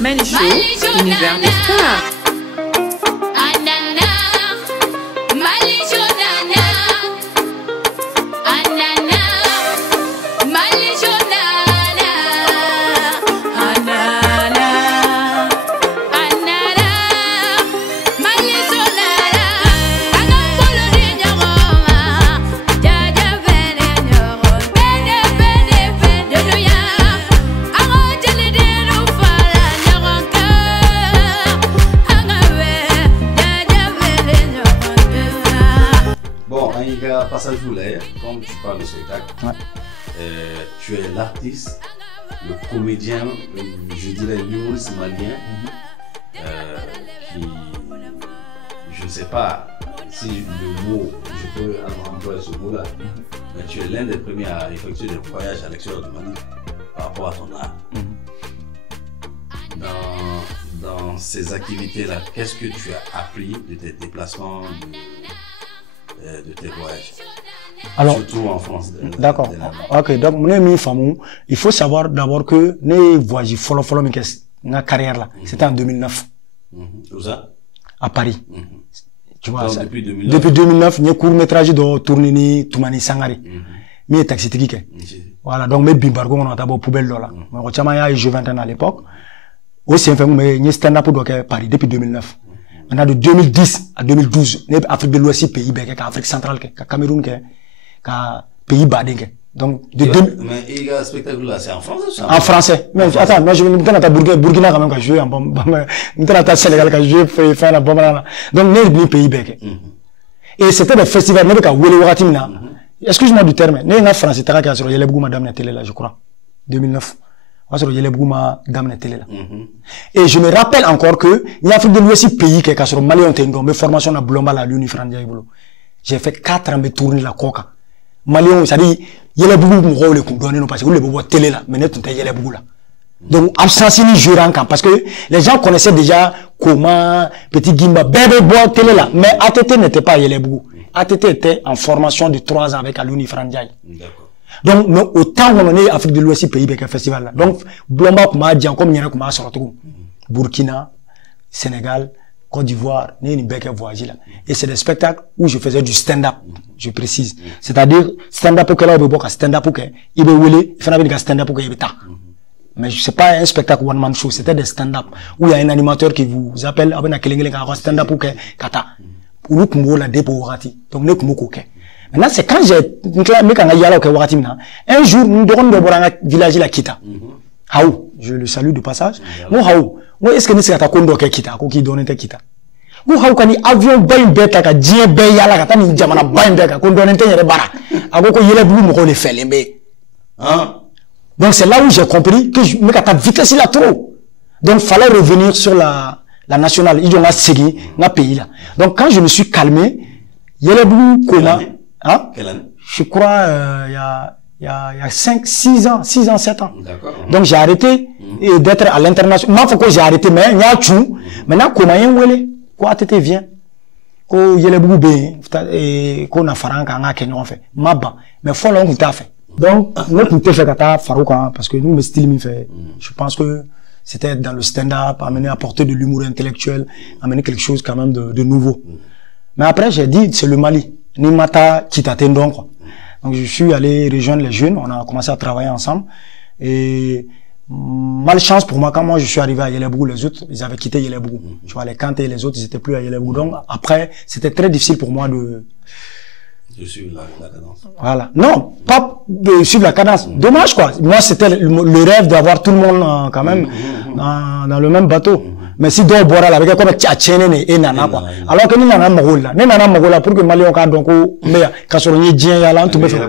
Manichou, univers des stars. Passage voulait, comme tu parles de spectacle, tu es l'artiste, le comédien, je dirais l'humoriste malien, qui, je ne sais pas si le mot, je peux employer ce mot-là, mais tu es l'un des premiers à effectuer des voyages à l'extérieur du Mali par rapport à ton art. Dans ces activités-là, qu'est-ce que tu as appris de tes déplacements, de tes voyages? Alors, surtout en France. D'accord. Ok, donc, il faut savoir d'abord que les voyages ma carrière là, c'était en 2009. Où ça? À Paris. Tu vois, donc, depuis 2009, il y a court métrage de tourner Toumani Sangari. Mais taxi tiki. Voilà, donc, mes bimbargo, on a d'abord poubelle là. Mais au Tchama, il y a eu 20 ans à l'époque. Aussi, enfin, mais il y a stand-up pour Paris depuis 2009. Maintenant, de 2010 à 2012, l'Afrique de l'Ouest, pays, l'Afrique centrale, le Cameroun, le pays badin. Donc, mais il y a un spectacle là, c'est en français? En français. Mais attends, moi, je vais me dire à Burkina quand même, quand je joue en bombe. Je vais me dire à Sénégal quand je joue, faire la bombe là. Donc, nous, le pays bec. Et c'était le festival, nous, quand Wele Waratimina. Excuse-moi du terme, nous, en France, c'était là, sur Yelebou, madame, la télé là, je crois. 2009. Et je me rappelle encore que l'Afrique de l'Ouest pays qui est sur Mali on t'a mais formation na blomba la l'unifrandia ibolo. J'ai fait 4 ans de tourner la coca. Mali on ça dit yele bugu mo ko le ku donner non parce que le bobo télé là mais net on yele bugu là. Donc absence ni jurant quand parce que les gens connaissaient déjà comment petit Gimba bébé bois télé là mais ATT n'était pas yele bugu. ATT était en formation de 3 ans avec l'unifrandia. D'accord. Donc, autant on est Afrique de l'Ouest, pays avec un festival là. Donc, Blomba, comme il y a un sur Burkina, Sénégal, Côte d'Ivoire, il y a une voyage là. Et c'est des spectacles où je faisais du stand-up, je précise. C'est-à-dire, stand-up pour que là, il stand-up pour que, il faut stand-up pour que, mais c'est pas un spectacle one-man show, c'était des stand-up où il y a un animateur qui vous appelle, stand-up pour que, kata. Ou nous, kumbo la dépo rati. Donc, nous, kumbo koke. Maintenant, c'est quand j'ai, un jour, nous devons dans un village la Kita. Haou, je le salue de passage. Moi, Haou, moi, est-ce que nous sommes à Kondo Kita, qui donne Kita? Moi, Haou, quand avion bain bête, à Dien Bayala, à Tani Jamana bain bête, qu'on donne Bara. À Goko Yele Blou, on les fait les donc, c'est là où j'ai compris que je me suis vitesse là trop. Donc, fallait revenir sur la nationale. Ils ont segui, dans pays là. Donc, quand je me suis calmé, Yele Blou, Kona, hein? Quelle année? Je crois, il y a 5, 6 ans, 7 ans. Donc, j'ai arrêté d'être à l'international. Moi, faut que j'ai arrêté, mais il y a tout. Maintenant, comment y est, quoi, t'étais vient? Ko yele boube, et qu'on a farang, qu'on a kenyon fait. Maba. Mais faut l'on t'a fait. Donc, nous, nous t'ai fait kata Farouka, parce que nous, me style m'y fait. Je pense que c'était dans le stand-up, amener, apporter de l'humour intellectuel, amener quelque chose quand même de nouveau. Mais après, j'ai dit, c'est le Mali. Nimata Kitatendon, quoi. Donc, je suis allé rejoindre les jeunes, on a commencé à travailler ensemble. Et, malchance pour moi, quand moi je suis arrivé à Yelebougou, les autres, ils avaient quitté Yelebougou. Tu vois, les Kanté et les autres, ils étaient plus à Yelebougou. Donc, après, c'était très difficile pour moi de suivre la cadence. Voilà. Non, pas de suivre la cadence. Dommage, quoi. Moi, c'était le rêve d'avoir tout le monde, quand même, dans le même bateau. Mais si d'autres boire là, avec comme tchatchene et nana, quoi. Alors que nous, nana magola. Nous, nana magola, pour que Mali, on a donc, mais, quand on y est bien, y a là, tout me fait.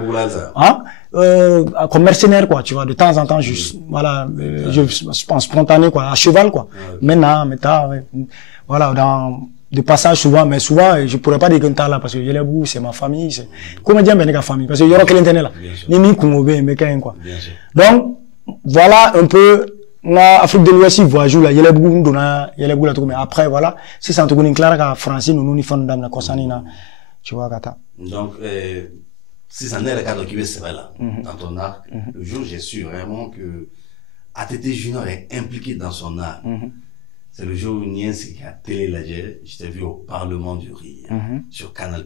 Hein? Comme mercenaire, quoi, tu vois, de temps en temps, juste, voilà, je pense spontané, quoi, à cheval, quoi. Maintenant, voilà, de passage souvent, mais souvent, je pourrais pas dire que là, parce que Yelebou, c'est ma famille, c'est, comédien, ben, famille, parce que y aura quelqu'un là. Ni mi kumobe, mais quand quoi. Donc, voilà un peu, la Afrique de l'Ouest, voyage là, Yelebou, donna, Yelebou la tout, mais après, voilà, c'est ça, tout clair, qu'à Francine, nous, nous, fondons la Kosanina, tu vois, kata. Donc, si ça n'est le cadre qui est là, dans ton arc, le jour, j'ai su vraiment que, ATT Junior est impliqué dans son art. C'est le jour où Niens qui a télé l'Algérie, je t'ai vu au Parlement du Rire, sur Canal+.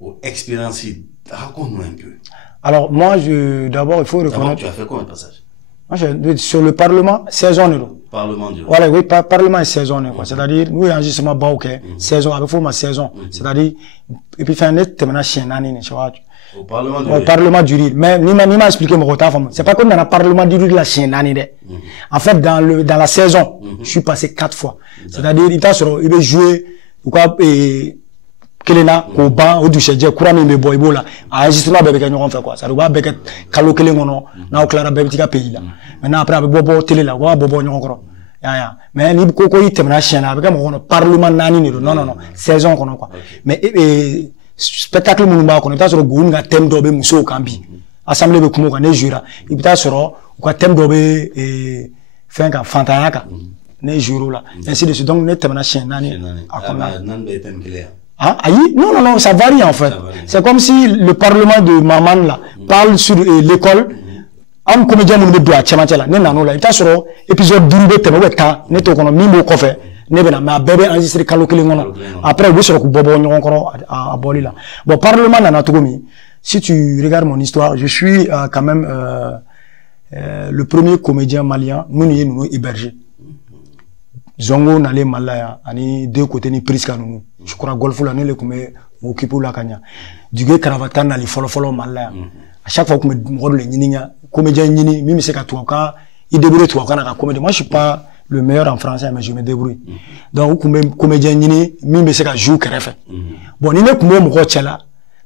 Au Expérience, raconte-nous un peu. Alors, moi, d'abord, il faut reconnaître... Tu as fait combien de passages? Moi, sur le Parlement, saison. Parlement du Rire. Voilà, oui, Parlement est saison. C'est-à-dire, nous, enregistrement bas, ok, saison, avec faut ma saison. C'est-à-dire, et puis, faire net, t'es chien, au Parlement du Rire. Au Parlement du Rire. Mais, ni m'a expliqué mon retard. C'est pas comme dans le Parlement du Rire, la chien, en fait, dans la saison, je suis passé 4 fois. C'est-à-dire, il veut jouer, ou quoi, Kelena, au banc, au douche, j'ai courant, mais boy, bola, enregistrement, bébé, qu'on fait quoi. Ça doit être calo Kelengono, n'a aucun bébé, pays là. Maintenant, après, avec bobo, télé là, bobo, n'y encore. Mais, ni beaucoup, il t'aime la chaîne, avec un Parlement, nani, non, saison, qu'on a quoi. Mais, spectacle, mon bas, qu'on est sur le goût, un thème d'obé, mousso, cambi. Assemblée de Kumo, on est jura. Il peut être sur, quoi, thème d'obé, et, fait un fantaiaka, ne juro là. Ainsi de suite. Donc, nous, t'aime la chaîne, nani. Ah, aïe, non, ça varie en fait. C'est comme si le Parlement de Maman là parle sur l'école. Un comédien nous met doigt, tiens, là, non, là, il t'a sur épisode d'Urubé, t'es mauvais temps, n'est pas qu'on mimo coffre, n'est pas mais bébé enregistré caloquelingono. Après, oui, sur le coup, bobo, nous encore à Boli là. Bon, Parlement d'Anatomi, si tu regardes mon histoire, je suis quand même le premier comédien malien, nous hébergé. Zongo n'allait malaya, ani deux côtés ni prise nous. Je crois golf là, ne comme m'occupe la kanya. Du gars caravatan n'allait follow malaya. À chaque fois que me rôle les nininga, comédien nini, même c'est qu'à toi quand il débrouille toi quand la comédie. Moi je suis pas le meilleur en français, mais je me débrouille. Donc comme comédien nini, même c'est qu'à jouer qu'elle fait. Bon, ni ne comme moi me là,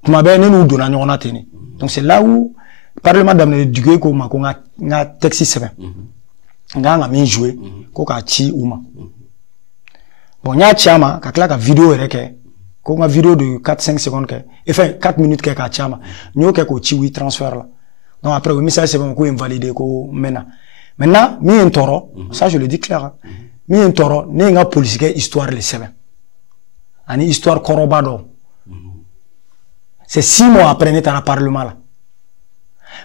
comme ben nous donnons on a tenu. Donc c'est là où Parlement d'amener du gars comme nga taxi 7. Nga mis jouer ko ka chi uma bon nya chama ka kla ka vidéo reke ko nga vidéo de 4-5 secondes ke enfin 4 minutes ke ka chama nyo ke ko chi wi transfert là donc après oui message c'est bon ko invalider ko maintenant mi entoro ça je le dis clair mi entoro ne nga politique histoire le 7 ani histoire korobado c'est 6 mois après net à Parlement là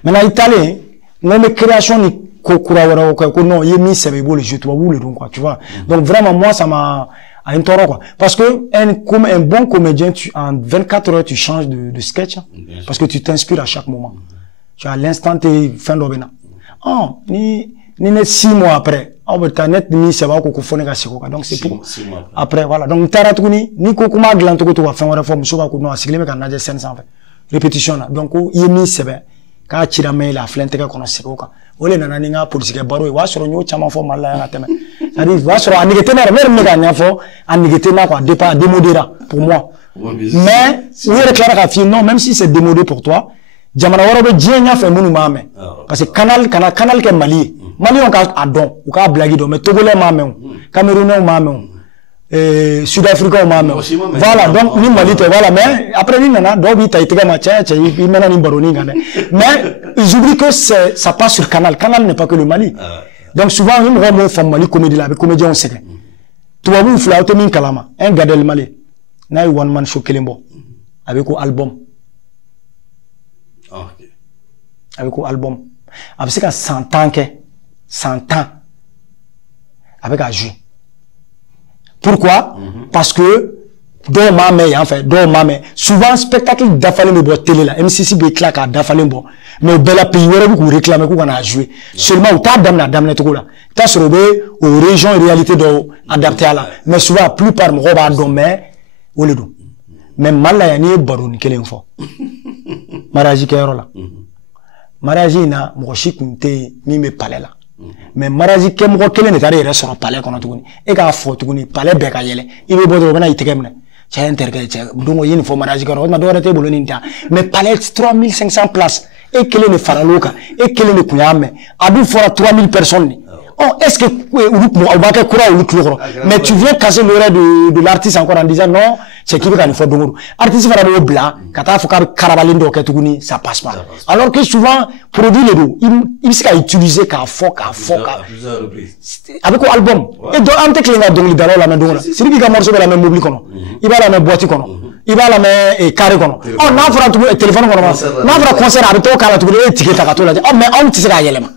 maintenant italien même création ni non, il mis c'est beau le jeu toi ou le don quoi, tu vois. Donc vraiment moi ça m'a un tort quoi parce que comme un bon comédien en 24 heures tu changes de sketch hein, parce que tu t'inspires à chaque moment. Tu as l'instant t'es fin d'obéna. Oh, ni 6 mois après. Ah ben t'as net ni c'est pas qu'on fonne quoi. Donc c'est pour après voilà. Donc taratuni ni ko kuma glanto ko to wa fin wara forme so ba ko no asigle me kan na je scène sans fait. Répétition là. Donc il mis c'est bien. Ka chira me la flente ka kono seko ka ole nana ninga politique baro wa soro nyo chama fo mala na teme c'est-à-dire wa soro anigete na même me ga fo anigete na quoi départ démodéra pour moi mais oui réclame ka fi non même si c'est démodé pour toi jamana waro be jenya fait munu mame parce que canal ke Mali on ka adon ou ka blagi do mais togolais mame camerounais mame Sud-Africain voilà donc ni Malite voilà mais après ni nana do bi taïtega macha il mena ni baroni ngane mais ils oublient que ça passe sur canal n'est pas que le Mali donc souvent ils me font Mali comédie là avec comédien on sait toi vous flaute min kalama un gars del Mali na one man show kelembo avec un album avec un album avec ça 100 ans avec un jeu. Pourquoi? Parce que dans ma mère en fait, souvent spectacle d'affaler le télé là, MCC be claque à d'affaler bon, mais bella pays vous réclamer qu'on a joué. Seulement ou ta dame tout là. T'as sur aux régions et réalités adaptées à là. Mais souvent la plupart me roba domé ou le do. Même mal là ni baron kelen fo. Maraji kero là. Maraji na mo chikunte mi me palais là. Mais maraji kem ko kelen ne tare sur palais kono tuguni e ka fo tuguni palais be ka yele ibe bodo bana itekemne cha interkel cha ndongo yini fo maraji kono ma do rete bolo ninta mais palais 3500 places e kelen ne faraluka e kelen ne kuyame adu fora 3000 personnes. Oh, est-ce que mais tu viens casser l'oreille de l'artiste encore en disant non, c'est qui veut qu'on fasse d'où artiste va au blanc, quand il faut carabalindo ketuguni, ça passe pas. Alors que souvent produit les deux, il s'est utilisé qu'à fort avec un album. Et donc en technique là donc dans la même donc c'est lui qui a morceau de la même mobile kono, il va la même boîte kono, il va la même carré kono. Oh n'a fera tout téléphone kono, n'a fera concert avec toi quand tu veux étiqueter à tout là. Oh mais on t'y sera yelema.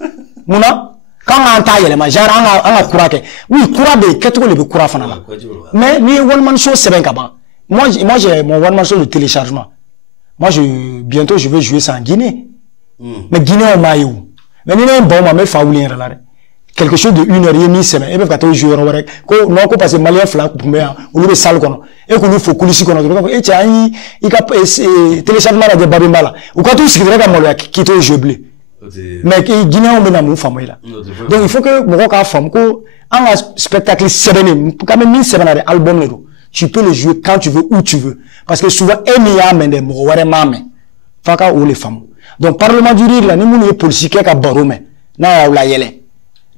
Mouna, quand on entend les genre, on a courage. Oui, courage de qu'est-ce que le courage fana. Mais ni one man show c'est bien kaba. Moi j'ai mon one man show de téléchargement. Moi bientôt je vais jouer ça en Guinée. Mais Guinée on m'a eu. Mais ni un bon moment faoulé là. Quelque chose de 1h30 semaine. Et puis quand on joue avec ko non ko parce que malien flac pour mais on le salle kono. Et ko nous faut coulisser kono. Et tiens il ka téléchargement de babimala. Ou quand tu sais que moi qui te jeu bleu. Mais Guinée on mena mon femme là. Donc il faut que mon ka femme ko un spectacle semaine quand même une semaine album là. Tu peux le jouer quand tu veux où tu veux parce que souvent emiya mende mo ware mame. Faka ou les femmes. Donc parlement du rire là ni mon politique ka barome. Na la yele.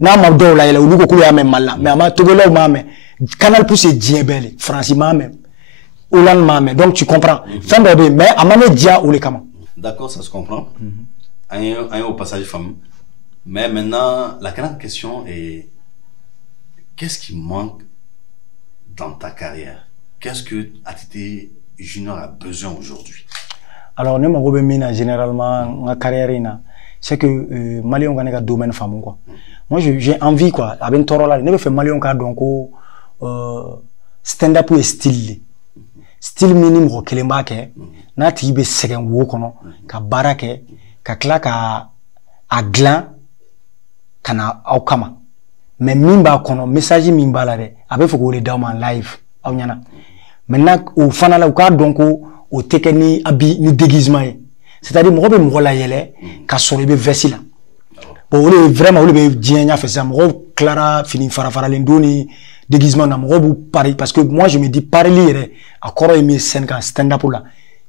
Na ma do la yele ou ko ya même mal là. Mais ama togolo mame. Canal Plus c'est bien belle. Franchement même. Hollande mame. Donc tu comprends. Fin de mais amane dia ou les kama. D'accord, ça se comprend. Un au passage femme. Mais maintenant, la grande question est qu'est-ce qui manque dans ta carrière? Qu'est-ce que ATT Junior a besoin aujourd'hui? Alors, nous m'avons généralement ma carrière, c'est que Malion a un domaine femme quoi. Moi, j'ai envie quoi. Avec Toro là, ne fait Malion ka donc stand-up ou style minimum ko kelemba ke na tibe second wo kono ka barake ka kla ka aglan kana aukama mais mimba kono message mimba la de abe foko le daw man live aw nyana maintenant au fanala ka donc au tekeni abi ni déguisement c'est-à-dire mo be mo la yele ka soro be vesila bon on est vraiment on be dienya fait ça mo clara fini fara lendoni déguisement na mo bu pareil parce que moi je me dis parler à koro emi scène ka stand up là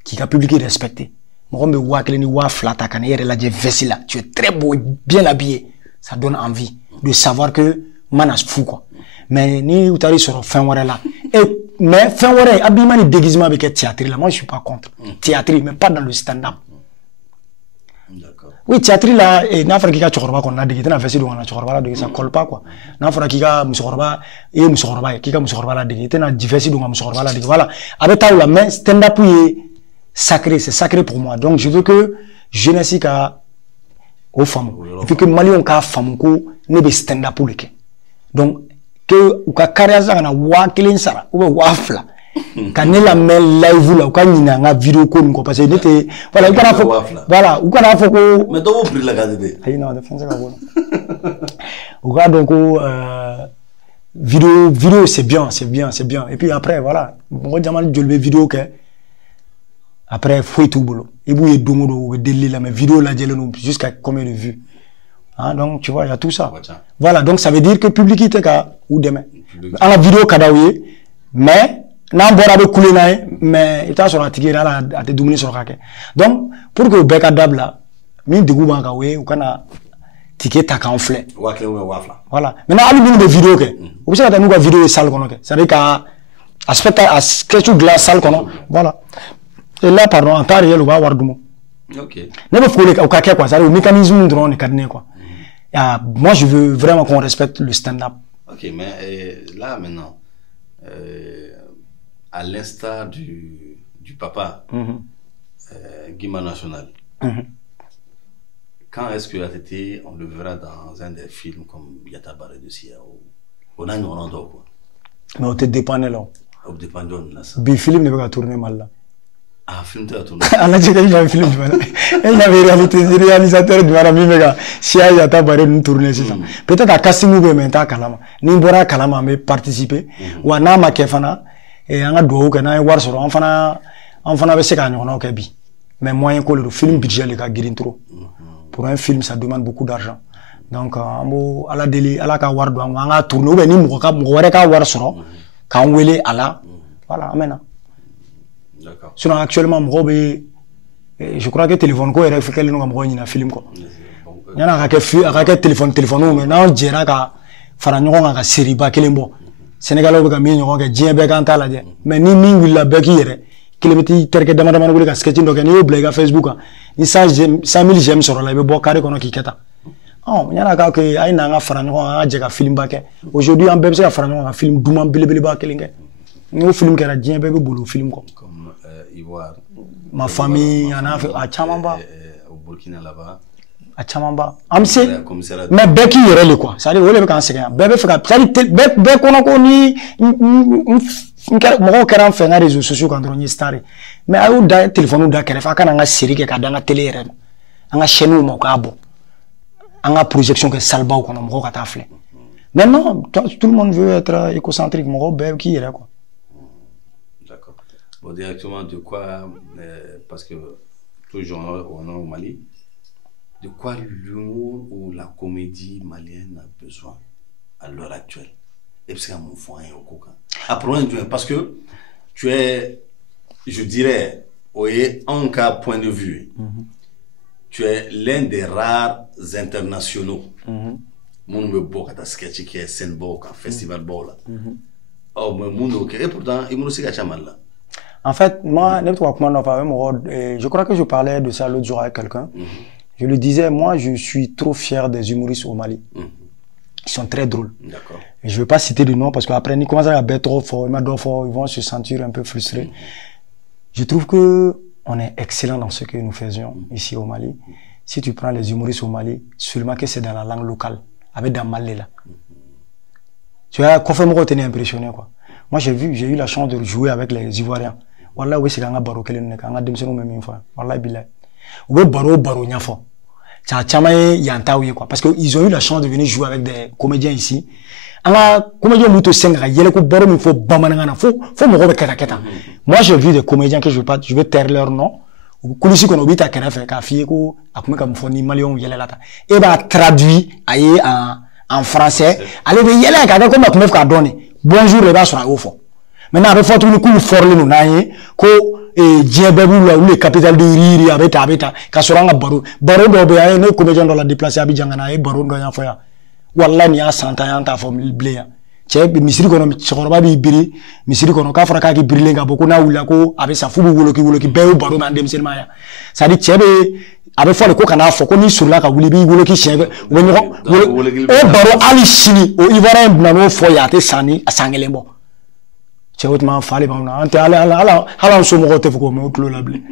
qui a publié respecté mo be wa keleni wa flata kan yere la je vesila tu es très beau bien habillé ça donne envie de savoir que manas fou quoi mais ni utari sur fin wara là et mais fin wara habillement et déguisement avec théâtre là moi je suis pas contre théâtre mais pas dans le stand up. D'accord. Oui théâtre là et na fera kika chokorba kon na dégité na vesti do na chokorba la dégité ça colle pas quoi na fera kika musokorba et musokorba kika musokorba la dégité na diversi do musokorba la dégité voilà avec ta la mais stand up est sacré, c'est sacré pour moi donc je veux que jeunesse ka aux femmes et puis que Malion ka femme ko ne be stand up pour le donc que ou ka carrière ça na wa kilin sara ou wa fla kan ne la mel live là ou ka nyina nga vidéo ko ko parce que n'était voilà ou kana fo voilà ou kana fo ko mais donc pour la garder ay non défense ka bon ou ka donc vidéo c'est bien et puis après voilà mo jamal jolbe vidéo que après faut tout boulot et vous y dongo délai là mais vidéo là jusqu'à combien de vues hein donc tu vois il y a tout ça voilà donc ça veut dire que public était ka ou demain à la vidéo kadaouye mais n'a bora be couler na mais il t'a sur la tigre là à te dominer sur kake donc pour que beka dabla min de gouba ka we ou kana ticket ta kan flé voilà maintenant ali bin de vidéo que vous savez nous ka vidéo sale kono que ça veut ka aspect à quelque chose de la salle kono voilà. Et là, pardon, en temps réel, on va avoir du mot. Ok. Ne me faut au caca quoi, ça le mécanisme drone est cadré quoi. Moi, je veux vraiment qu'on respecte le stand-up. Ok, mais là maintenant, à l'instar du papa, Guima National, quand est-ce que ATT on le verra dans un des films comme Yata Baré de Sia ou on a une rando quoi? Mais on te dépend là. On dépend de là. Le film ne va pas tourner mal là. Ah, film de tourner. On a dit qu'il y a un film du mal. Il y avait réalité réalisateur du mal mais gars, si il y a ta barre de tourner c'est ça. Peut-être à casting ou bien ta kalama. Ni bora kalama mais participer. Ou na ma kefana et on a do que na war sur enfana be se ka nyona ke bi. Mais moyen ko le film budget le ka girin trop. Pour un film ça demande beaucoup d'argent. Donc ambo ala deli ala ka war do on a tourner ou bien ni mo wara ka war sur ka on wele ala. Voilà, amen. D'accord. Sinon actuellement je crois que téléphone ko era fait no ngam ni na film ko yana ka téléphone mais na jera ka fara nyonga ka série ba kelembo Sénégal be ka mi nyonga ka jien be ka ntala je mais ni mi willa be ki yere kilomètre terke dama ngul ka sketch ndo ka ni oblega Facebook ni 100,000 j'aime sur la be bo carré kono ki keta oh yana ka ke ay na nga fara nyonga je ka film ba ke aujourd'hui en bebse ka fara nyonga film duma bilebele ba kelinge ni film ka jien be bolo film ko Ivoire. Ma famille en a fait à Chamamba. Au Burkina là-bas. a caman ba an bɛ se mais bɛɛ k'i yɛrɛ le quoi c'est à dire o de bɛ k'an sɛgɛn bɛɛ bɛ fɛ ka c'est à dire bɛɛ kɔnɔ ko ni mɔgɔw kɛra an fɛ n ka réseaux sociaux kan dɔrɔn n ye star ye mais a y'u da téléphone da kɛrɛfɛ a kana an ka série kɛ ka da an ka télé yɛrɛ ma an ka chaîne ma u k'a bɔ an ka projection kɛ salbaw kɔnɔ mɔgɔw ka taa filɛ mais non tout le monde veut être écocentrique mɔgɔw bɛɛ k'i yɛrɛ quoi. D'accord. Bon, directement de quoi parce que toujours on est au Mali. De quoi l'humour ou la comédie malienne a besoin à l'heure actuelle? Et parce qu'à mon foin au coca. Parce que tu es, je dirais, en cas point de vue, tu es l'un des rares internationaux. Mon me beau kata sketch qui est scène beau festival beau là. Oh mais mon ok et pourtant il me aussi gachamal là. En fait, moi, je crois que je parlais de ça l'autre jour avec quelqu'un. Je lui disais, moi, je suis trop fier des humoristes au Mali. Ils sont très drôles. D'accord. Et je ne vais pas citer de nom parce qu'après, ils commencent à être trop fort, ils vont se sentir un peu frustrés. Je trouve que on est excellent dans ce que nous faisions ici au Mali. Si tu prends les humoristes au Mali, seulement que c'est dans la langue locale, avec dans Malé là. Tu vois, Kofemoro t'es impressionné quoi. Moi, j'ai eu la chance de jouer avec les Ivoiriens. Wallah, oui, c'est un baro qu'elle n'est qu'un demseno même une fois. Wallah, bilay. Ou baro nyafo. Ça a chamaye yantaouye quoi. Parce qu'ils ont eu la chance de venir jouer avec des comédiens ici. Alors, comédiens muto senga, yele ko baro mi faut bamanangana, faut me robe kata. Moi, j'ai vu des comédiens que je vais taire leur nom. Kulisi kono bita kerefe ka fiye ko akume ka mfoni malion yele lata. Et bah traduit aye en français. Allez be yele ka ko akume ka donner. Bonjour les bas sur la ofo. Maintenant, avec faut tout le coup forler nous naie ko djebebou là ou les capitales de riri abeta kasoranga baro do be ay ne comédien dans la déplacer Abidjan na ay baro do yan foya wallahi ni a 100 ans ta forme blé che be misiri kono chokoroba bi biri misiri kono ka fara ka ki biri lenga boko na wula ko abe sa fubu woloki be baro na ndem selma ya ça dit che be abe fo le ko kana fo ko ni sur la ka wuli bi woloki chebe wonyo o baro ali chini o ivoirien na no foya te sani asangelembo c'est autrement fallait bon ante ala so mo te fuko mo clo labli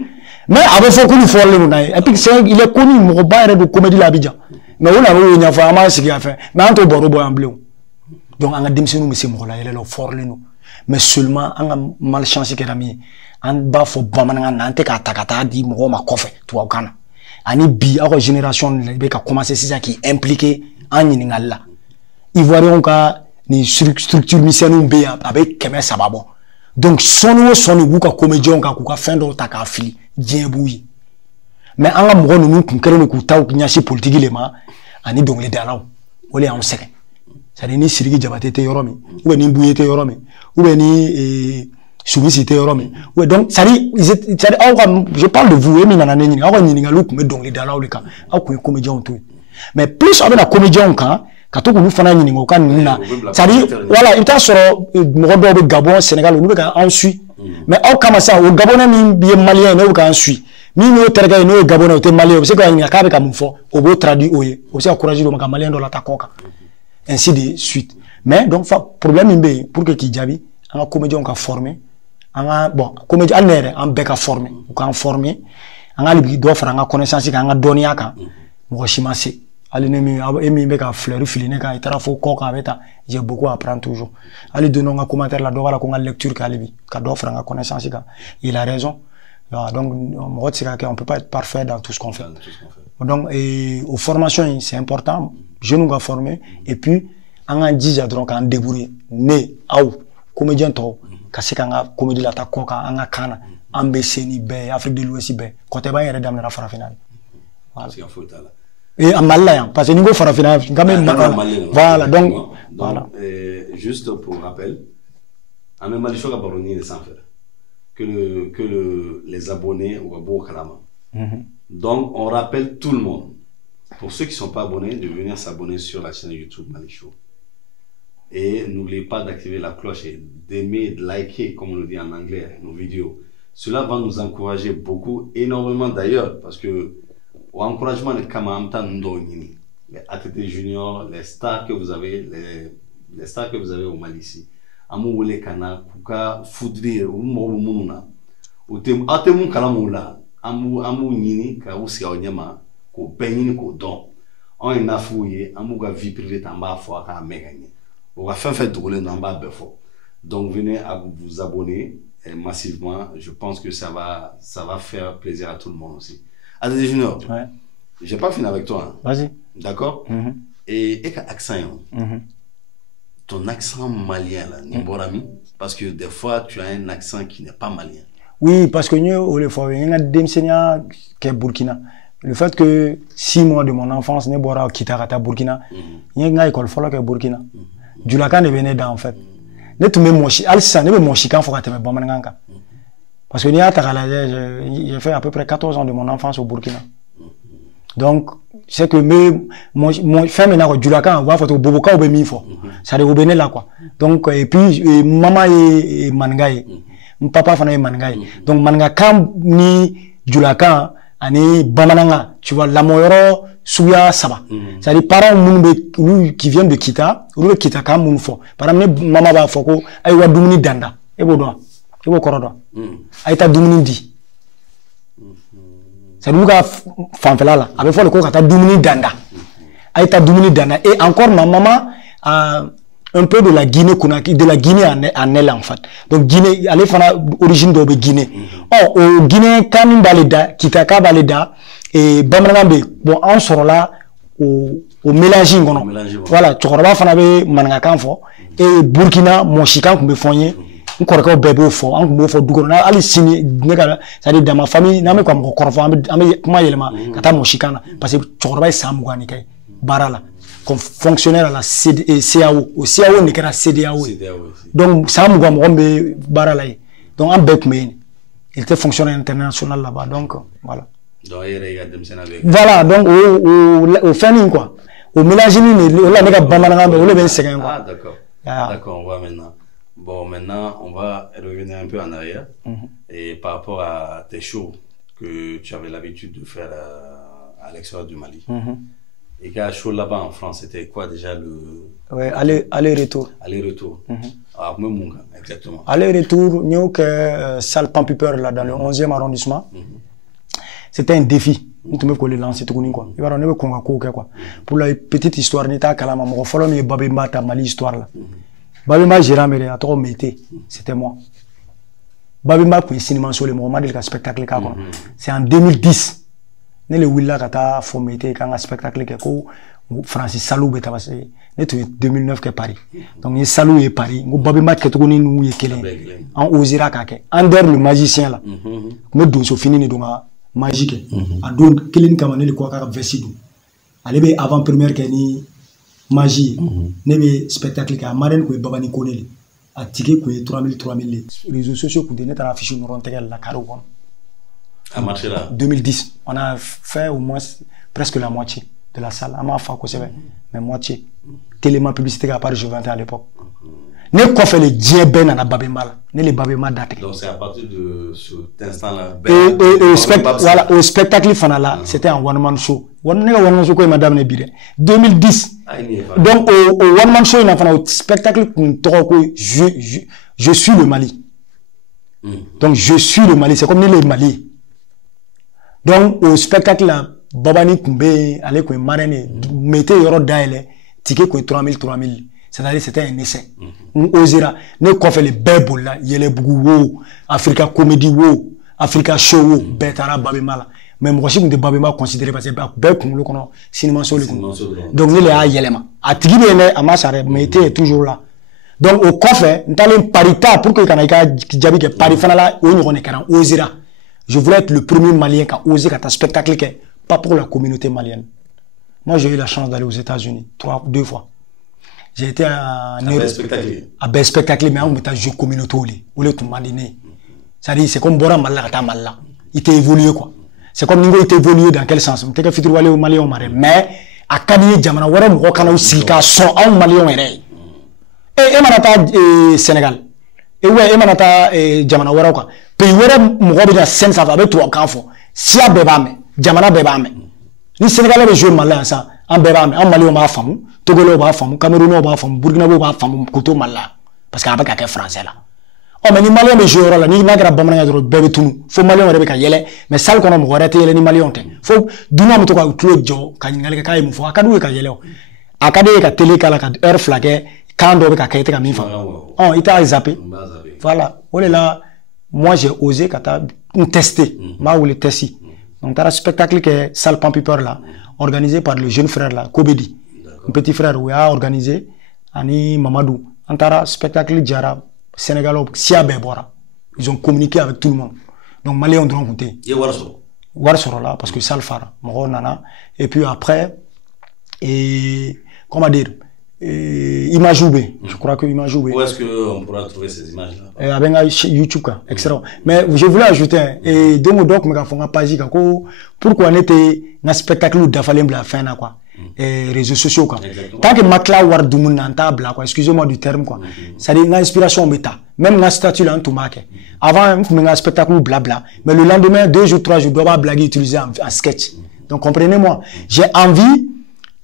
mais avec faut que nous folle nous et puis il est connu mo ba de comédie l'Abidjan mais on a eu une fois ma sigi afin mais ante boro bo amblé donc on a demsi nous monsieur mo la ele lo forle nous mais seulement on a malchance que rami an ba fo bamana nante ka takata di mo ma kofe to wakana ani bi a génération be ka commencer c'est ça qui impliqué en yiningalla ivoirien ka ni structure mission be avec keme sababo donc sonu buka comédien ka ku ka fin do ta ka fili djebouyi mais anga mo no ku kere no ku taw nyasi politique le ma ani donc le dalaw ole on seke ça ni sirigi jabate te yoromi ou ni bouye te yoromi ou ni soumisi te yoromi ou donc ça dit je parle de vous et mi nana ni awa ni ngalu ku me donc le dalaw le ka aku comédien tout mais plus avec la comédien ka kato ko fana nyini ngo kan nuna ça dit voilà il t'a sur mo do be Gabon Sénégal ou be ka en suit mais au kama ça au Gabon mi bi malien no ka en suit mi no terga no Gabon o te malien c'est ka nya ka be ka mfo o bo traduit oye o se encourager do ka malien do la takoka ainsi de suite mais donc problème imbe pour que ki jabi en comédien ka former en bon comédien alnere en be ka former ou ka former en libi do fra nga connaissance ka nga donia ka mo chimase allez emi be ka fleur filine ka itara fo ko ka beta j'ai beaucoup à apprendre toujours allez donner un commentaire là do wala ko nga lecture ka libi ka do fra nga connaissance ka il a raison donc on peut pas être parfait dans tout ce qu'on fait donc aux formations c'est important je nous ga former et puis en dija donc en débrouiller né au comédien to ka se ka nga comédie la ta ko ka nga kana ambeseni be Afrique de l'Ouest be côté ba yere dam na fra finale voilà c'est un faute là. Et en malien, parce que nous farafina quand même voilà donc voilà juste pour rappel en même mal choc à baronnier de sans faire que les abonnés au Gabo Kalama. Donc on rappelle tout le monde pour ceux qui sont pas abonnés de venir s'abonner sur la chaîne YouTube Malicho et n'oubliez pas d'activer la cloche et d'aimer, de liker comme on le dit en anglais nos vidéos. Cela va nous encourager beaucoup énormément d'ailleurs parce que au encouragement de Kamamta Ndonini, les ATT juniors, les stars que vous avez, les stars que vous avez au Mali ici. Amou wole kana kuka foudrir ou momununa. Ou tem atemun kalamoula. Amou nyini ka usi onyama Ko peine ko don. On est nafouillé, on a vie privée en bas fois quand même gagné. On va faire de rouler en bas befo. Donc venez à vous abonner massivement. Je pense que ça va faire plaisir à tout le monde aussi. Adé Junior, Ouais. j'ai pas fini avec toi. Hein. Vas-y. D'accord? Et quel accent ton accent malien là, Nimborami, parce que des fois tu as un accent qui n'est pas malien. Oui, parce que nous, il y a des enseignants qui sont Burkina. Le fait que 6 mois de mon enfance, ne bora Kitarata Burkina, il y a une école folle qui est Burkina. Du lac ne venait dans en fait. Ne tu me mochi, alsa ne me mochi quand faut que tu me bombananga. Parce que j'ai fait à peu près 14 ans de mon enfance au Burkina. Donc c'est que mon femme maintenant du lac on va faire au Boboka au Bemifo. Ça de au Bénin là quoi. Donc et puis maman et Mangaï. Mon papa fana est Mangaï. Donc Manga quand ni du lac ani bamananga, tu vois, la moyoro souya saba. C'est-à-dire, parents qui viennent de Kita, ou de Kita quand moun fo. Par exemple, maman va foko, aïe wa dumuni danda. Ebo doa. Ebo korodo. Aïe ta dumuni di. C'est nous qui fanfela là. Avec fois le coca ta dumuni danda. Aïe ta dumuni danda. Et encore ma maman a un peu de la Guinée Conakry, de la Guinée en elle en fait. Donc Guinée, elle est origine de Guinée. Oh, au Guinée, quand on baleda, Kitaka baleda, et Bamrangambe, bon, on sort là, au mélanging, voilà, tu vois, fanabe mangakan fo, et Burkina, mon chican, qu'on me fournier, on correct au bébé fo, on me faut du coup, allez signer, c'est-à-dire dans ma famille, n'a même comme corfo, comment il est ma, kata mon chican, parce que tu vois, c'est un mouganikai, barala. Comme fonctionnaire à la CAO. Au CAO, on est qu'à la CDAO. Donc, ça m'a dit, baralay. Donc, en bec, il était fonctionnaire international là-bas. Donc, voilà. Voilà, donc, au fin, quoi. Au mélange, on a Ah, d'accord. D'accord, on voit maintenant. Bon, maintenant, on va revenir un peu en arrière. Et par rapport à tes shows que tu avais l'habitude de faire à l'extérieur du Mali. Et quand show là-bas en France, c'était quoi déjà le... Ouais, aller-retour. Aller-retour. Ah, exactement. Aller-retour, nous que salle Pampiper là dans le 11e arrondissement. C'était un défi. Nous devons le lancer tout quoi. Il va nous quoi. Pour la petite histoire, n'était qu'à la maman. Follow me Babemba ta Mali histoire là. Babemba Jéramé à trop mété. C'était moi. Babemba pour cinéma sur le moment de spectacle quoi. C'est en 2010. Ne le willa kata fomete quand un spectacle que Francis Salou beta passé ne 2009 que Paris donc ni Salou et Paris ngo babima que to ni nou yekele en osira kake under le magicien là me do so fini ni donga magique a don kelin kamane le ko ka vesidu ale be avant première que ni magie ne be spectacle ka marraine ko babani koneli a ticket ko 3000 réseaux sociaux ko de net affiche nous rontegel la caro kon a marché là. 2010. On a fait au moins presque la moitié de la salle. On a fait quoi, mais moitié. Tellement publicité qu'à part je vendais à l'époque. Ne quoi fait le dieu ben à la babemba. Ne les babemba daté. Donc c'est à partir de cet instant-là. Voilà, au spectacle fanala, c'était un one man show. One man show quoi madame Nebire. 2010. Donc au one man show il a fait un spectacle je suis le Mali. Donc je suis le Mali, c'est comme le Mali. Donc au spectacle là, Babani Koumbe, allez quoi marraine, mettez euro d'aile, ticket quoi 3000. C'est-à-dire c'était un essai. On osera, ne quoi fait les bébés là, yele bougou, Africa Comedy wo, Africa Show wo, betara babemala. Mais moi je suis de babema considéré parce que bébé comme le connaît, cinéma sur le donc il est à yelema. À tigi bien à masare, mettez toujours là. Donc au coffre, nous allons parita pour que Kanaka Djabi que Paris fanala, on est osera. Je voulais être le premier Malien qui a osé faire un spectacle, pas pour la communauté malienne. Moi, j'ai eu la chance d'aller aux États-Unis 2 fois. J'ai été à un spectacle, mais on a joué communauté. C'est-à-dire, c'est comme Bora Malala, Malala. Il était évolué, quoi. C'est comme Ningo était évolué dans quel sens? Mais à Kanye Djamana, on a aussi un Malien. Et Manata, Sénégal. Et ouais, Manata, Djamana, quoi. Pays wera mourobe na scène ça va be to kanfo sia beba me jamana beba me ni Sénégalais be jouer malin ça en beba me en Mali on ba famu Togolais on ba famu Cameroun on ba famu Burkina on ba famu koto mala parce qu'avec quelqu'un français là oh mais ni malien be jouer là ni nagra bamana dro bebe tunu fo malien rebe ka yele mais sal kono mo rete yele ni malien te fo duna mo to ka claude jo ka ngale ka mu fo akadu ka yele akade ka télé kala ka heure flaqué quand do be ka kayete ka mi fa oh ita zappé voilà olé là moi j'ai osé kata tester ma voulu tester donc t'as un spectacle que salle Pampiper là organisé par le jeune frère là Kobedi un petit frère où a organisé ani Mamadou antara spectacle Jara Sénégal Siabe Bora ils ont communiqué avec tout le monde donc Malais ont donc compté Warsoro là parce que salle Fara Moro Nana et puis après et comment dire Imajoubé, je crois que Imajoubé. Où est-ce qu'on pourra trouver ces images-là? Avec YouTube, excellent. Mais je voulais ajouter, et deux mots donc, mais quand on pas dit pourquoi on était dans spectacle d'Afalem la fin là quoi, et réseaux sociaux quoi. Tant que Makla war du monde en table quoi, excusez-moi du terme quoi. Ça dit l'inspiration bêta, même la statue là en tout marqué. Avant on un spectacle blabla, mais le lendemain 2 jours 3 jours doit pas blaguer utiliser en sketch. Donc comprenez-moi, j'ai envie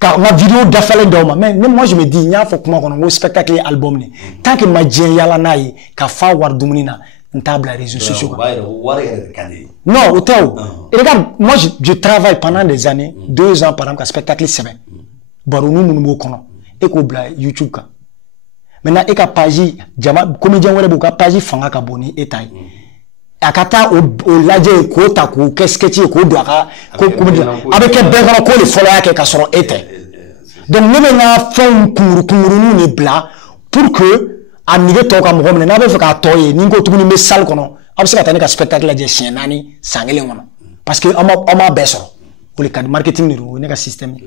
car ma vidéo d'affaire d'homme mais moi je me dis il y a faut que moi on spectacle album ni tant que ma dien yala naï ka fa war dumuni na table réseaux sociaux non autant regarde moi je travaille pendant des années 2 ans par exemple spectacle semaine baronu mun kono e ko bla YouTube ka maintenant e ka page jama comédien wala ka page fanga ka boni etay akata o laje ko ta ko qu'est-ce ko do aka ko comédien avec ben ko le follow yake ka soro etay donc nous maintenant font kumuru ni bla pour que amige to ka mo na be fa ka toye ni ko tuguni me sal kono abse ka tani ka spectacle la je chien nani sangele ngono parce que ama beso pour le cadre marketing ni ka système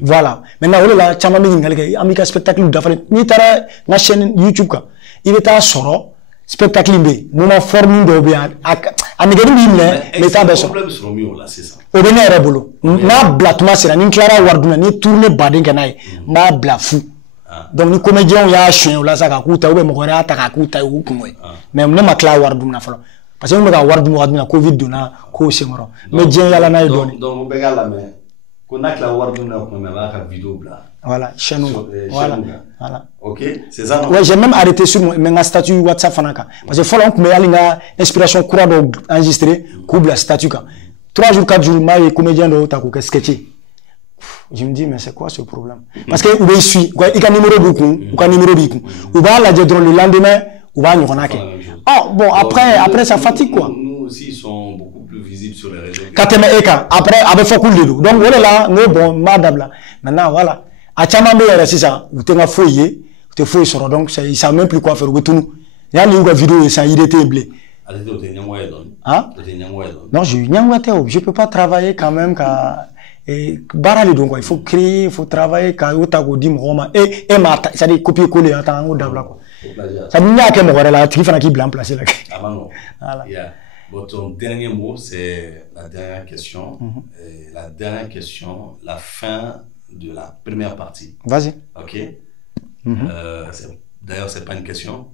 voilà maintenant on la chama mi ngale ke amika spectacle da fa ni tara na chaîne YouTube ka il est à soro spectacle mbe moma formule do bien amige ni mais ta beso problème sur mieux là c'est ça o be ne rebolo na blatuma sera ni clara warduna ni tourner badin kanai ma blafu donc ni comédien ya chien là ça ka kuta o be mo ra ta ka kuta u kumwe mais ne ma clara warduna falo parce que on ga warduna covid duna ko sengoro mais dien yala na idoni donc on bega la mais qu'on a clara warduna ko me ba ka vidéo bla voilà chez nous voilà OK c'est ça non? Ouais j'ai même arrêté sur mon statut WhatsApp fanaka parce que follow me alinga inspiration courant enregistré couple statut ka 3 jours 4 jours ma comédien do ta ko sketcher je me dis mais c'est quoi ce problème parce que ou suit il ka numéro beaucoup ou ka numéro biku ou va la dire le lendemain ou va n'y renake oh bon après ça fatigue quoi nous aussi ils sont beaucoup plus visibles sur les réseaux kateme eka après avec faut couler donc voilà là no bon madame là maintenant voilà a chama me yara sisa ou tenga foyer te foyer sur donc ça il sait même plus quoi faire ou tout il y a une vidéo ça il était blé hein non je peux pas travailler quand même ka et barali donc il faut créer il faut travailler ka uta go dim roma et mata ça dit copier coller attends dabla quoi ça n'y a que mo là tu fana qui blanc placé là voilà ton dernier mot c'est la dernière question la dernière question la fin de la première partie vas-y OK d'ailleurs c'est pas une question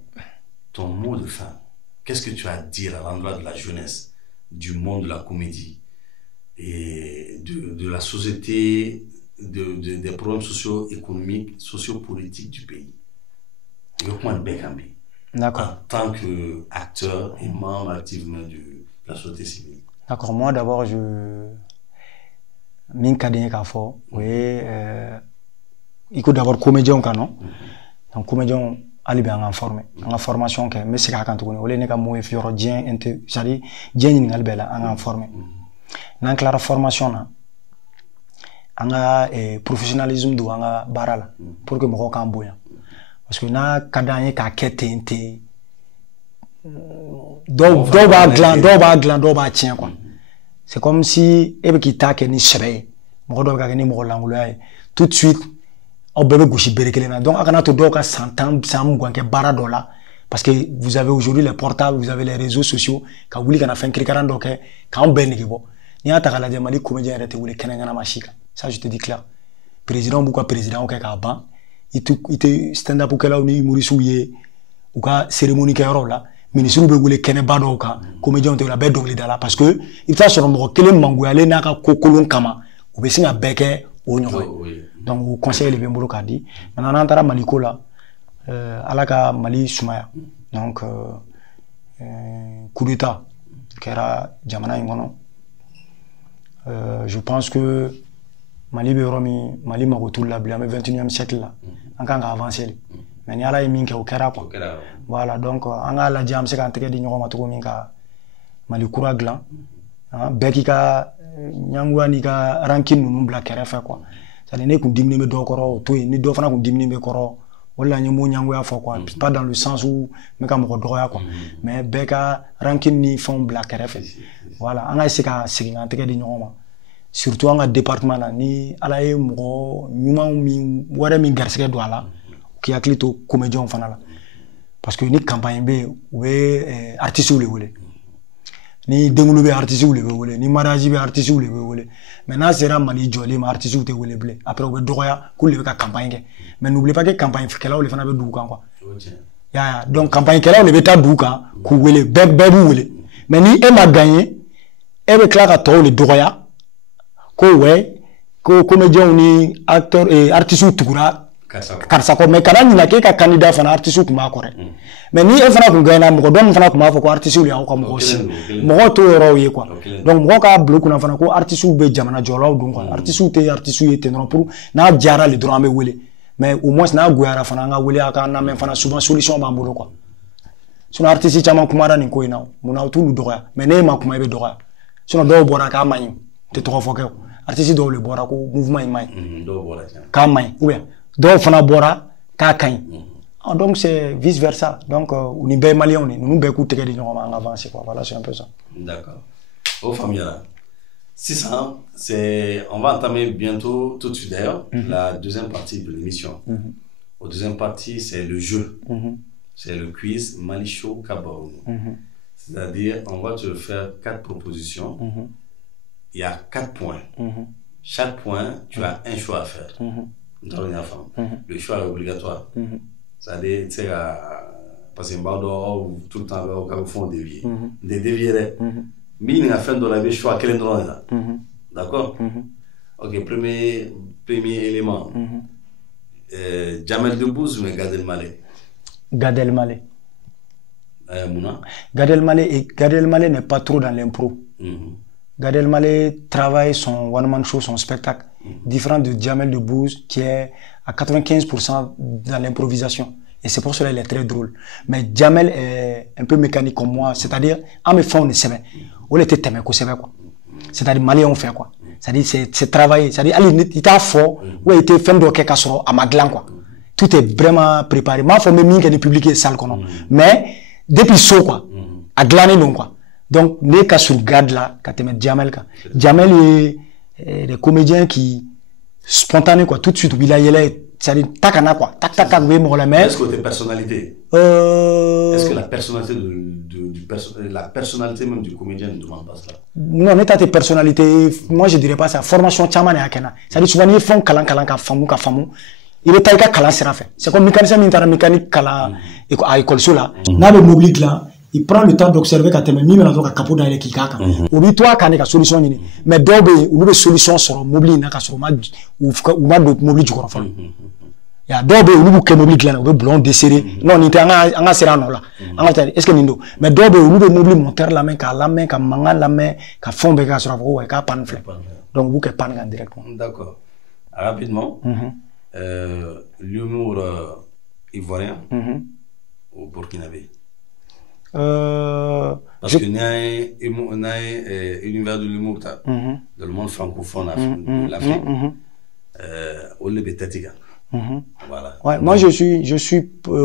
ton mot de fin qu'est-ce que tu as à dire à l'endroit de la jeunesse du monde de la comédie et de la société, des problèmes socio-économiques, socio-politiques du pays. D'accord. En tant qu'acteur et membre activement de la société civile. D'accord. Moi, d'abord, il faut d'abord comédien, non? Donc, comédien, ali bien en formé en formation que mais c'est quand on est neka mo fioro dien inte c'est-à-dire dien ni ngal bela en formé nan clara formation na anga professionnalisme do anga barala pour que mo kan boya parce que na kadanye ka ketente do ba tien quoi c'est comme si ebe kita ke ni sebe mo do ka ni mo langulay tout de suite on bébé gauche berkelena donc akana to doka santam sam gwanke bara dola parce que vous avez aujourd'hui les portables vous avez les réseaux sociaux ka wuli kana fin krikaran donc ka on ben kibo ni ata kala de mali comédien rete wuli kenanga na machika ça je te dis clair président pourquoi président ka ka ban il stand up kala ni murisuye ou ka cérémonie ka rola ministre be wuli kene bado ka comédien te la be dogli dala parce que il ta sur mo kele mangu ale na ka kokolon kama ou be singa beke o nyoy donc au conseil les bembolo kadi maintenant on entara maliko là alaka mali sumaya donc coup d'état kɛra jamana in kɔnɔ je pense que Mali bɛ yɔrɔ min Mali mago t'u la bilen an bɛ 21e siècle la an kan ka avancer de mais ni Ala ye min kɛ o kɛra quoi voilà donc an k'a lajɛ an bɛ se k'an tɛgɛ di ɲɔgɔn ma cogo min ka Mali kura dilan bɛɛ k'i ka ɲangoya n'i ka rancune ninnu bila kɛrɛfɛ quoi c'est-à-dire ne kun diminen bɛ dɔ kɔrɔ o to yen ni dɔ fana kun diminen bɛ kɔrɔ o de la n ye mo ɲangoya fɔ quoi pas dans le sens où n bɛ ka mɔgɔ dɔgɔya quoi mais bɛɛ ka rancune ni fɛnw bila kɛrɛfɛ voilà an ka essayer ka segin k'an tɛgɛ di ɲɔgɔn ma surtout an ka département na ni Ala ye mɔgɔ ɲuman min wɛrɛ min garisɛgɛ don a la k'i hakili to comédiens fana la parce que ni campagne bɛ yen u bɛ artistes de wele ni dengulu bɛ artistes de bɛ wele ni mariage bɛ artistes de bɛ wele mais n'a sera Mali jɔlen ma artistes tɛ wele bilen après u bɛ dɔgɔya k'olu de bɛ ka campagne kɛ mais n'oubliez pas que campagne kɛlaw de fana bɛ dugu kan quoi ya donc campagne kɛlaw de bɛ taa dugu kan k'u wele bɛɛ b'u wele mais ni e ma gagné e bɛ tila ka tɔw de dɔgɔya ko ouais ko comédiens ni acteurs et artistes tugura karisa ko mais kana ɲina k'e ka candidat fana artistes tun b'a kɔrɔ mais ni e fana kun gagné mɔgɔ dɔ min fana tun b'a fɔ ko artistes de y'aw ka mɔgɔ si mɔgɔw t'o yɔrɔw ye quoi donc mɔgɔw k'a bila u kunna fana ko artistes bɛ jamana jɔlaw don quoi artistes tɛ artistes ye ten dɔrɔn pour n'a diyara le dɔrɔn an bɛ wele mais au moins n'a goyara fana an ka wele a k'an lamɛn fana souvent solution b'an bolo quoi sinon artistes caman kumara nin ko in na munna u t'olu dɔgɔya mais ne ma kuma i bɛ dɔgɔya sinon dɔw bɔra k'a man ɲi tɛ tɔgɔ fɔ kɛ artistes dɔw de bɔra ko mouvement in man ɲi k'a man ɲi ou bien dɔw fana bɔra k'a ka ɲi donc c'est vice versa donc u ni bɛɛ maliyɛnw de ninnu bɛɛ k'u tɛgɛ di ɲɔgɔn ma an avancer quoi voilà c'est un peu ça. D'accord. Au faamuyara. Sisan c'est on va entamer bientôt tout de suite d'ailleurs la deuxième partie de l'émission. Au deuxième partie c'est le jeu. C'est le quiz Mali Show Kabaou. C'est-à-dire on va te faire 4 propositions. Il y a 4 points. Chaque point tu as un choix à faire. Le choix est obligatoire. C'est-à-dire, tu sais, parce que tout le temps, on font dévier. Des dévier, mais il y a fin de la vie, choix, quel est le droit là? D'accord? Ok, premier élément. Jamel Debbouze ou Gad Elmaleh? Gad Elmaleh. Mouna? Gad Elmaleh n'est pas trop dans l'impro. Gad Elmaleh travaille son one-man show, son spectacle, différent de Jamel Debbouze qui est à 95% dans l'improvisation. Et c'est pour cela qu'il est très drôle. Mais Jamel est un peu mécanique comme moi, c'est-à-dire, en me faisant des semaines, on était témé quoi. C'est-à-dire, Mali on fait quoi. C'est-à-dire, c'est travailler. C'est-à-dire, il était fort, ou il était fait de quelque chose à Maglan quoi. Tout est vraiment préparé. Moi, il faut même que publier ça quoi. Mais depuis ça quoi, à glaner non quoi. Donc, les cas sur garde là, quand tu mets Jamel quoi. Jamel est des comédiens qui spontané quoi, tout de suite il a c'est-à-dire takana quoi, tac oui mon la est-ce que tes personnalités est-ce que la personnalité la personnalité même du comédien ne demande pas ça? Non, mais tes personnalités, moi je dirais pas ça, formation chamane akena, c'est-à-dire souvent ils font kalan ka famu il est taïka kalan sera fait, c'est comme mécanicien mécanique kala à école là na be mobile là il prend le temps d'observer quand tu mis dans le capot dans les kikaka. Oublie toi quand il solution ni. Mais d'où une solution sur mobile na ka sur ma ou ma mobile du corps. Ya d'où une que mobile là, on blond desserré. Non, ni anga sera non là. Est-ce que nindo? Mais d'où une mobile monter la main ka manga la main ka fond be ka sur ko ka pan flip. Donc vous que pan directement. D'accord. Rapidement. L'humour ivoirien au Burkinabé. Parce que on a l'univers de l'humour dans le monde francophone de l'Afrique au Lebetatiga. Voilà. Ouais, moi je suis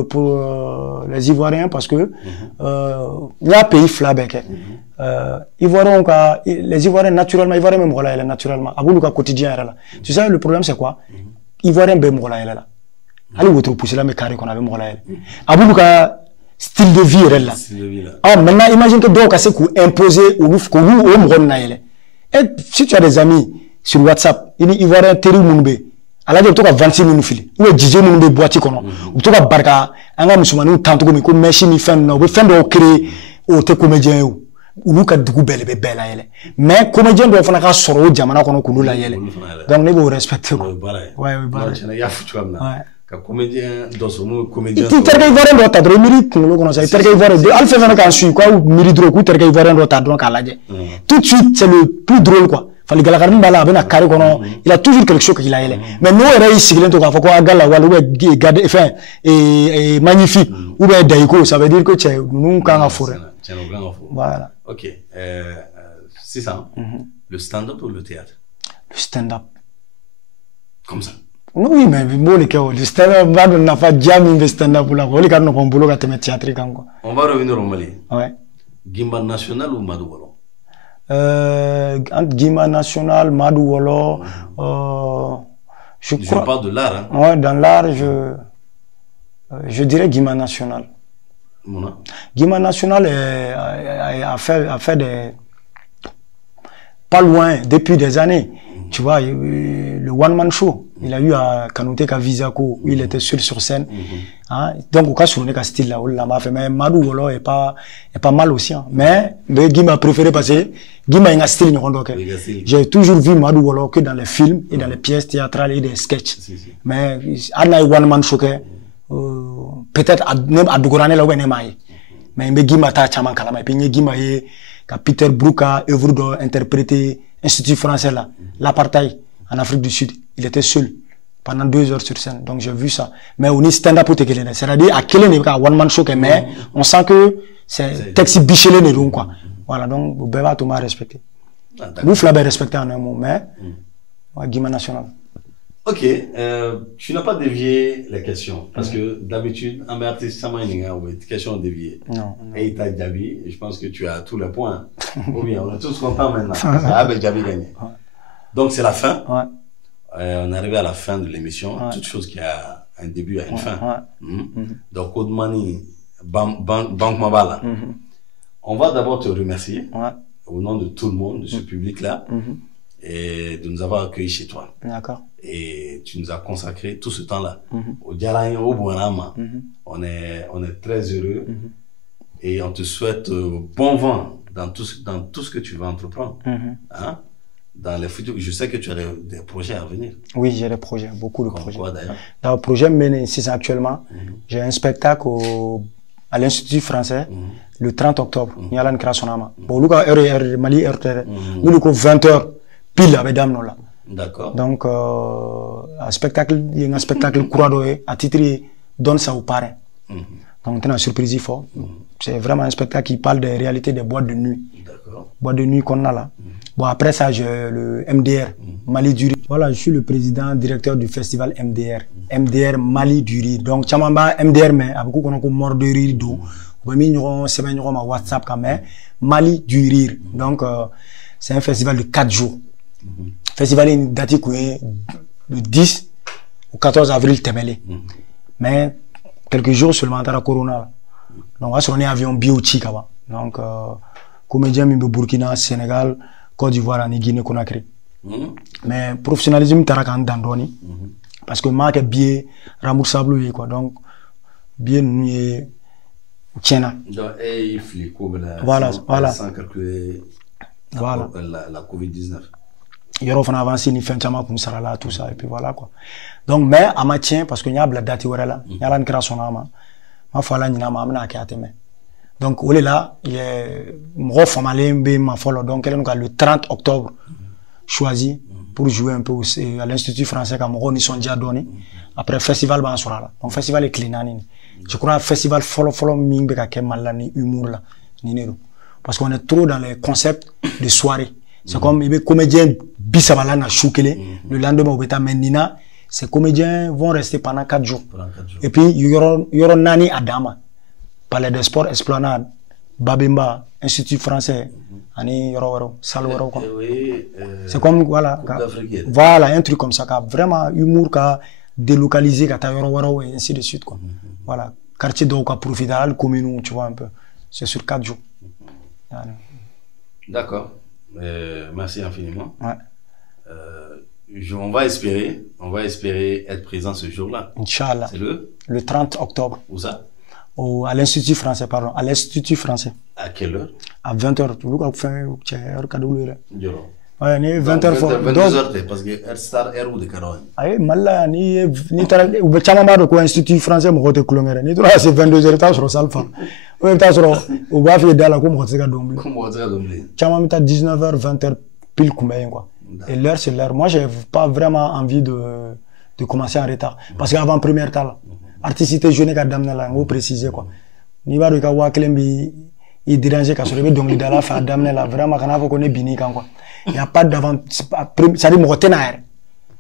pour les Ivoiriens parce que il y a un pays flabek. Les Ivoiriens naturellement, Ivoiriens même voilà naturellement. À bout quotidien là. Tu sais le problème c'est quoi? Ivoiriens ben voilà là. Allez vous pousser là mais carré qu'on avait voilà. À bout style de vie là. Ah maintenant imagine que donc c'est qu'on imposer ou et si tu as des amis sur WhatsApp, il va y Terry Mounbe. Alors tu as 26 minutes fili. Ou DJ Mounbe boîtier kono. Ou tu as barka anga musulmanu tanto ko machine ni fan no be fan do créer o te comédien ou nous ka dugu belle be belle elle. Mais comédien do fana ka soro jamana kono kulu la yele. Donc ne bo respecter ko. Ouais. Ka comédien dans son mot comédien. Tu terkei voren do ta dro miri kulo kono sa terkei voren de alfe fana kan sui quoi miri dro ku terkei voren do ta dro ka laje. Tout de suite c'est le plus drôle quoi. Fali galakarin bala bena carré kono il a toujours quelque chose qu'il a yele. Mais nous era isiglen to ka fa ko agala wala ou gade enfin et magnifique ou bien daiko ça veut dire que tu nous kan a forêt. Voilà. OK. C'est ça. Le stand-up ou le théâtre? Le stand-up. Comme ça. Oui, mais le stand-up, on a fait jamais le stand-up là. On a un boulot à te mettre théâtre quand quoi. On va revenir au Mali. Ouais. Gimba national ou Madou Wolo? Entre Gimba national, Madou Wolo, je crois. parle de l'art. Hein? Ouais, dans l'art, je dirais Gimba national. Mouna? Gimba national a fait des pas loin depuis des années. Tu vois, le one-man show, il a eu à Kanouté Kavizako, où il était seul sur scène. Hein? Donc, au cas où on est style là, on l'a fait. Mais Madou Wolo est pas mal aussi. Hein. Mais Guy m'a préféré parce que Guy m'a un style. J'ai toujours vu Madou Wolo que dans les films et dans les pièces théâtrales et des sketchs. Mais, il y a un one-man show, peut-être même à Dougourane, là où on est maï. Mais Guy m'a ta chaman kalama. Et puis, Guy m'a Peter Brook a œuvré d'interpréter Institut français là, l'apartheid en Afrique du Sud. Il était seul pendant 2 heures sur scène. Donc j'ai vu ça. Mais on est stand-up pour te guérir. C'est-à-dire à quel niveau one man show mais on sent que c'est texte bichelé ne donc quoi. Voilà donc vous devez tout mal respecter. Vous flavez respecter en un mot mais Guimard national. Ok, tu n'as pas dévié les questions parce que d'habitude un artiste ça m'a une question déviée. Non. Et il t'a Djaby, et je pense que tu as tous les points. Ou bien on est tous contents maintenant. Avec Djaby gagné. Donc c'est la fin. On est arrivé à la fin de l'émission. Toute chose qui a un début a une fin. Donc Oudmani, Banque Mabala. On va d'abord te remercier au nom de tout le monde, de ce public-là. Et de nous avoir accueillis chez toi. D'accord. Et tu nous as consacré tout ce temps-là. Au Dialaï, au Bonama. On est très heureux. Et on te souhaite bon vent dans tout ce que tu vas entreprendre. Hein? Dans les futurs, je sais que tu as des projets à venir. Oui, j'ai des projets, beaucoup de projets. Quoi d'ailleurs? Dans le projet mené, c'est actuellement, j'ai un spectacle à l'Institut français le 30 octobre. Yalan Krasonama. Bon, Luka Mali RTR. Nous, 20h. Pile avec dame là. D'accord. Donc un spectacle, il y a un spectacle courant à titre donne ça au parrain. Donc on a une surprise fort. C'est vraiment un spectacle qui parle des réalités des boîtes de nuit. D'accord. Boîtes de nuit qu'on a là. Bon après ça j'ai le MDR Mali du Rire. Voilà, je suis le président directeur du festival MDR. MDR Mali du Rire. Donc chamamba MDR mais avec beaucoup qu'on a mort de rire do. On va mettre c'est bien ma WhatsApp quand même Mali du Rire. Donc c'est un festival de 4 jours. Festival est daté le 10 au 14 avril Temele. Mais quelques jours seulement dans la corona. Donc on est avion biotique là. Donc comédien de Burkina, Sénégal, Côte d'Ivoire et Guinée Conakry. Mais professionnalisme tarakan dandoni parce que marque billet remboursable quoi. Donc billet nous est tiena. Donc il faut voilà. Sans calculer la Covid-19. Il y a un avancé ni fin chama pour ça là tout ça et puis voilà quoi. Donc mais à maintien parce que y a la date là, il y a la création là ma fala ni na ma amna ka ateme. Donc on est là, il est mo formalé ma follow donc le 30 octobre choisi pour jouer un peu à l'Institut français comme on y sont déjà donné. Après festival ban sera là. Donc festival est clean. Je crois festival follow ming be ka malani humour là ni parce qu'on est trop dans les concepts de soirée. C'est comme les comédiens bisabala na choukele le lendemain au beta menina ces comédiens vont rester pendant 4 jours. Et puis il y aura nani adama palais des sports esplanade Babemba Institut français ani yoro salwaro quoi. C'est comme voilà un truc comme ça vraiment humour ka délocalisé ka ta yoro et ainsi de suite quoi. Voilà quartier donc à profiter la commune tu vois un peu. C'est sur 4 jours. D'accord. Merci infiniment. On va espérer être présent ce jour-là. Inch'Allah. C'est le 30 octobre. Où ça? À l'Institut français, pardon. À l'Institut français. À quelle heure? À 20h. Ouais, ni 20h fo. 22h parce que Air Star Air ou de Caroline. Aye, malla ni tara ou chama ma do ko institut français mo côté Colombie. Ni toi c'est 22h ta sur salle fam. Ouais, ta sur ou ba fi dala ko mo côté ka domble. Comment ça domble? Chama mi ta 19h 20h pile combien quoi. Et l'heure c'est l'heure. Moi j'ai pas vraiment envie de commencer en retard parce qu'avant première temps artistique jeune ka damna la ngo préciser quoi. Ni ba do ka wa klembi il dérangeait quand je donc il la fin damna la vraiment kana faut qu'on est bini kan quoi. Il n'y a pas d'avant. Ça dit, mon teneur.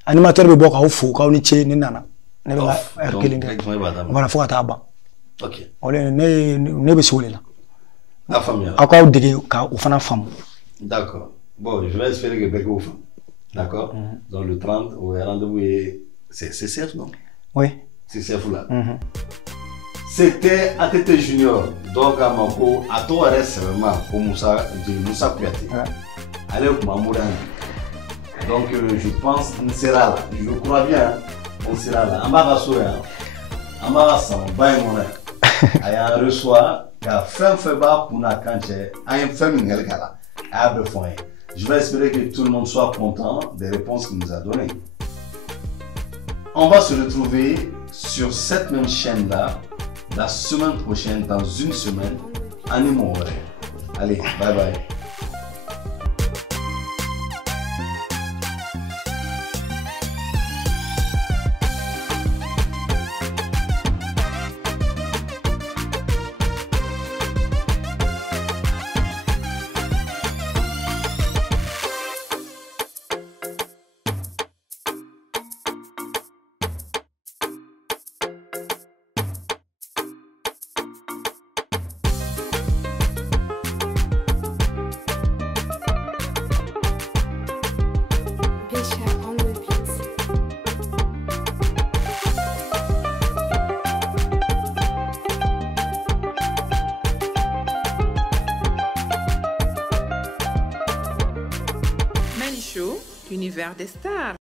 Animateur de boka au fou, quand on est chez Nana. Voilà, faut attendre. Ok. On est né besoin là. La famille. À quoi on dit qu'au fond, femme. D'accord. Bon, je vais espérer que Bergo femme. D'accord. Dans le 30, au rendez-vous, c'est CF, non? Oui. C'est CF là. C'était ATT Junior. Donc, à Mako, à toi, reste vraiment pour Moussa Kouyaté. Allez au Mamoudane. Donc je pense qu'on sera là. Je crois bien, on sera là. Amara Soya, Amara Samba Mona. Aya reçoit qu'à fin février pour na kanche, aya fin mingelkala. Aya befoin. Je vais espérer que tout le monde soit content des réponses qu'il nous a données. On va se retrouver sur cette même chaîne là la semaine prochaine, dans une semaine, en Imo. Allez, bye bye. Univers des stars.